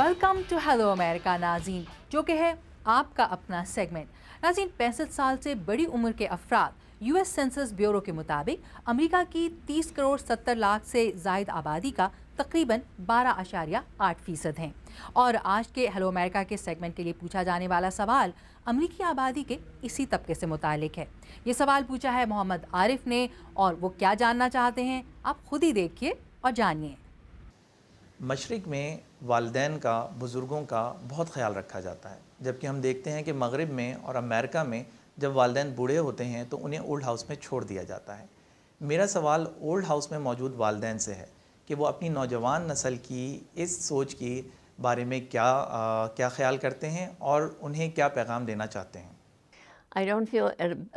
Welcome to hello America नाज़रीन, जो कि है आपका अपना सेगमेंट। नाज़रीन, 65 साल से बड़ी उम्र के अफराद यूएस सेंसस ब्यूरो के मुताबिक अमेरिका की 30 करोड़ 70 लाख से ज़ायद आबादी का तकरीबन 12.8% हैं। और आज के हेलो अमेरिका के सेगमेंट के लिए पूछा जाने वाला सवाल अमेरिकी आबादी के इसी तबके से मुतालिक है। ये सवाल पूछा है मोहम्मद आरिफ ने, और वो क्या जानना चाहते हैं आप खुद ही देखिए और जानिए। मशरिक़ में वालिदैन का, बुज़ुर्गों का बहुत ख्याल रखा जाता है, जबकि हम देखते हैं कि मग़रिब में और अमेरिका में जब वालिदैन बूढ़े होते हैं तो उन्हें ओल्ड हाउस में छोड़ दिया जाता है। मेरा सवाल ओल्ड हाउस में मौजूद वालिदैन से है कि वो अपनी नौजवान नस्ल की इस सोच की बारे में क्या ख्याल करते हैं और उन्हें क्या पैगाम देना चाहते हैं। I don't feel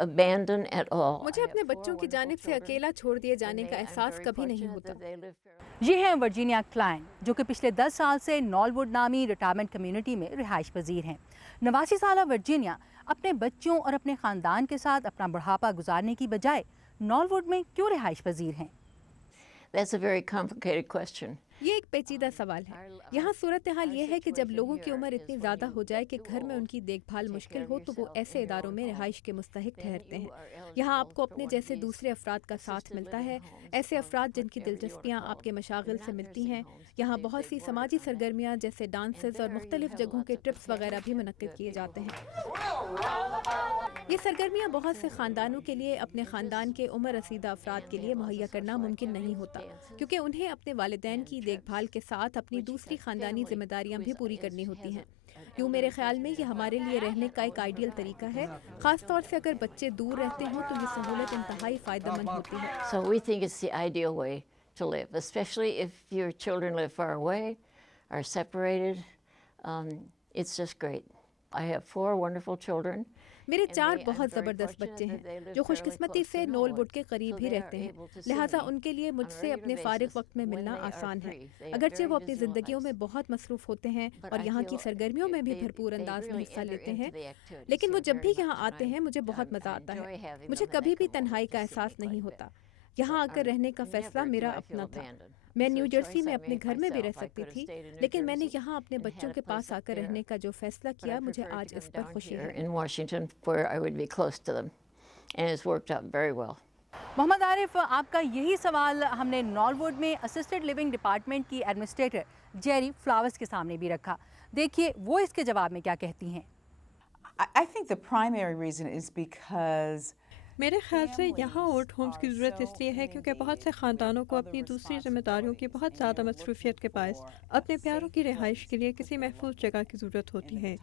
abandoned at all. मुझे अपने बच्चों की जानिब से अकेला छोड़ दिए जाने का एहसास कभी नहीं होता। ये हैं वर्जीनिया क्लाइन, जो कि पिछले 10 साल से नॉलवुड नामी रिटायरमेंट कम्युनिटी में रिहाइश पजीर हैं। 89 साल वर्जीनिया अपने बच्चों और अपने ख़ानदान के साथ अपना बुढ़ापा गुजारने की बजाय नॉलवुड में क्यों रिहाइश पजीर हैं? That's a very complicated question. ये एक पेचीदा सवाल है। यहाँ सूरत हाल ये है कि जब लोगों की उम्र इतनी ज़्यादा हो जाए कि घर में उनकी देखभाल मुश्किल हो तो वो ऐसे इदारों में रिहाइश के मुस्तहिक ठहरते हैं। यहाँ आपको अपने जैसे दूसरे अफराद का साथ मिलता है, ऐसे अफराद जिनकी दिलचस्पियाँ आपके मशागिल से मिलती हैं। यहाँ बहुत सी समाजी सरगर्मियाँ जैसे डांसेस और मुख्तलिफ जगहों के ट्रिप्स वगैरह भी मुनक्किद किए जाते हैं। ये सरगर्मियाँ बहुत से ख़ानदानों के लिए अपने ख़ानदान के उम्र रसीदा अफराद के लिए मुहैया करना मुमकिन नहीं होता, क्योंकि उन्हें अपने वालिदैन की देखभाल के साथ अपनी दूसरी ख़ानदानी जिम्मेदारियां भी पूरी करनी होती हैं। यूँ मेरे ख्याल में ये हमारे लिए रहने का एक आइडियल तरीका है, ख़ास तौर से अगर बच्चे दूर रहते हों तो ये सहूलत इंतहाई फ़ायदेमंद होती है। So we think it's the ideal way to live, especially if your children live far away, are separated. It's just great. I have 4 wonderful children. मेरे 4 बहुत ज़बरदस्त बच्चे हैं जो खुशकिस्मती से नॉलवुड के करीब ही रहते हैं, लिहाजा उनके लिए मुझसे अपने फारिग वक्त में मिलना आसान है। अगरचे वो अपनी ज़िंदगियों में बहुत मसरूफ़ होते हैं और यहाँ की सरगर्मियों में भी भरपूर अंदाज में हिस्सा लेते हैं, लेकिन वो जब भी यहाँ आते हैं मुझे बहुत मज़ा आता है। मुझे कभी भी तन्हाई का एहसास नहीं होता। यहाँ आकर रहने का फ़ैसला मेरा अपना था। मैं न्यू जर्सी में अपने घर में भी रह सकती थी, लेकिन मैंने यहाँ अपने बच्चों के पास आकर रहने का जो फैसला किया, मुझे आज इस पर खुशी है। In Washington, where I would be close to them, and it's worked out very well. Mohammad Arif, आपका यही सवाल हमने नॉलवुड में असिस्टेड लिविंग डिपार्टमेंट की एडमिनिस्ट्रेटर जेरी फ्लावर्स के सामने भी रखा। देखिए वो इसके जवाब में क्या कहती हैं। I think the primary reason is because मेरे ख्याल से यहाँ ओल्ड होम्स की ज़रूरत इसलिए है क्योंकि बहुत से ख़ानदानों को अपनी दूसरी जिम्मेदारियों की बहुत ज़्यादा मसरूफियत के बायस अपने प्यारों की रिहाइश के लिए किसी महफूज जगह की ज़रूरत होती है।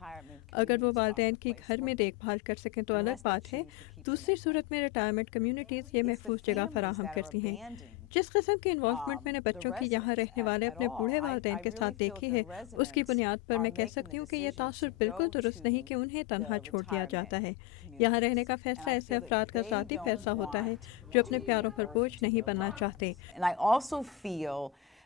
अगर वो वालिदैन की घर में देखभाल कर सकें तो अलग बात है, दूसरी सूरत में रिटायरमेंट कम्युनिटीज़ ये महफूज जगह फराहम करती हैं। जिस किस्म की इन्वॉल्वमेंट मैंने बच्चों की यहाँ रहने वाले अपने बूढ़े वालिदैन के साथ देखी है, उसकी बुनियाद पर मैं कह सकती हूँ कि ये तासुर बिल्कुल दुरुस्त नहीं कि उन्हें तनहा छोड़ दिया जाता है। यहाँ रहने का फ़ैसला ऐसे अफराद का ज़ाती फ़ैसला होता है जो अपने प्यारों पर बोझ नहीं बनना चाहते।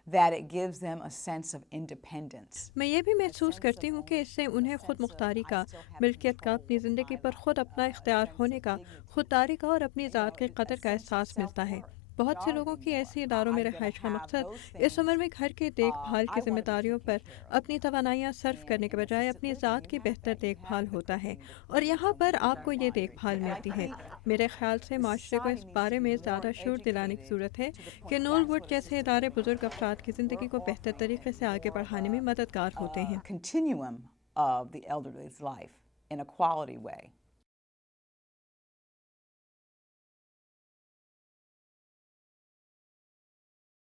that it gives them a sense of independence. मैं ये भी महसूस करती हूँ कि इससे उन्हें खुद मुख्तारी का, मिल्कियत का, अपनी ज़िंदगी पर खुद अपना इख्तियार होने का, खुददारी का और अपनी ज़ात की कदर का एहसास मिलता है। बहुत से लोगों की ऐसे इदारों में रिहाइश का मकसद इस उम्र में घर के देखभाल की जिम्मेदारियों पर अपनी तवानाइयाँ सर्फ करने के बजाय अपनी ज़ात की बेहतर देखभाल होता है, और यहाँ पर आपको ये देखभाल मिलती है। मेरे ख्याल से माशरे को इस बारे में ज़्यादा शूर दिलाने की ज़रूरत है कि नॉलवुड जैसे इदारे बुजुर्ग अफराद की ज़िंदगी को बेहतर तरीके से आगे बढ़ाने में मददगार होते हैं। Continuum of the elderly's life in a quality way.